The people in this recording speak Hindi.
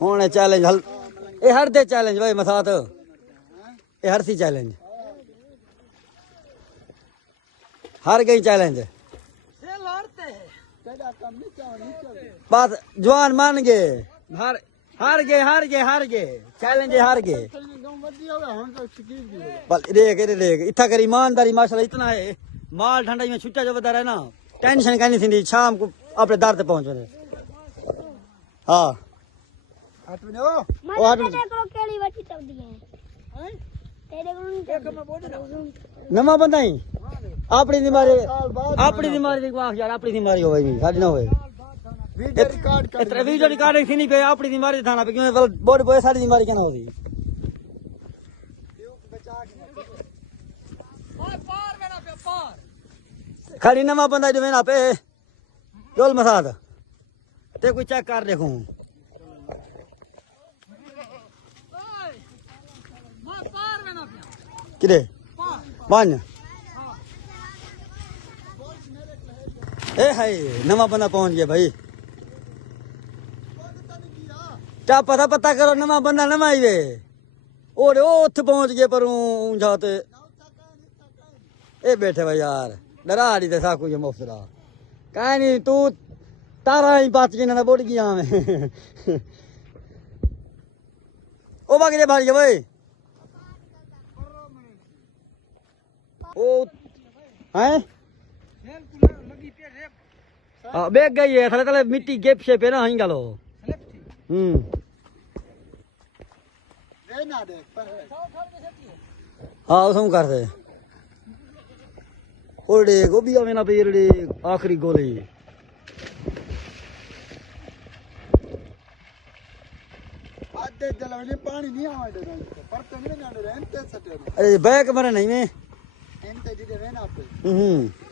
हुण चैलेंज हल ए हर दे चैलेंज भाई मसात ए हर सी चैलेंज हर गई चैलेंज बात जवान मान गए हार गए चैलेंज हार गए देख इतना कर ईमानदारी माशाल्लाह इतना है माल ठंडा में छुट्टा जो बता रहा है ना टेंशन कहनी थी शाम को अपने दर तक पहुंच रहे हाँ नमा बंदा ही अपनी बीमारी यार अपनी बीमारी हो गई साड़ी ना हो वीडियो रिकॉर्ड थी नहीं पे अपनी बीमारी थाना पे क्यों बोर्ड बोए सारी बीमारी क्या ना होगी खाली नमा बंदा जो ना पे डोल मसाद ते कोई चेक कर देखूं किरे पान ए हाय नमा बंदा पहुंच गया भाई क्या पता करो नमा बंदा नमा ही वे और उठ पहुंच गए पर जाते ए बैठे भाई यार डरा दी थे साकू ये मुफ्तरा कह नहीं तू तारा ही बात की ना बोल गया मैं ओ बाकी भाई भाई ओ हैं बेग गई है थले थले मिट्टी गेप शेप है ना हहीं गलो हाँ उसमें कर दे ओडे गोभी आवे ना पे रे आखिरी गोली आधे जलवले पानी नहीं आवे पर तो नहीं जाने रे एंते सटे अरे बैक मरे नहीं में एंते जी दे ना पे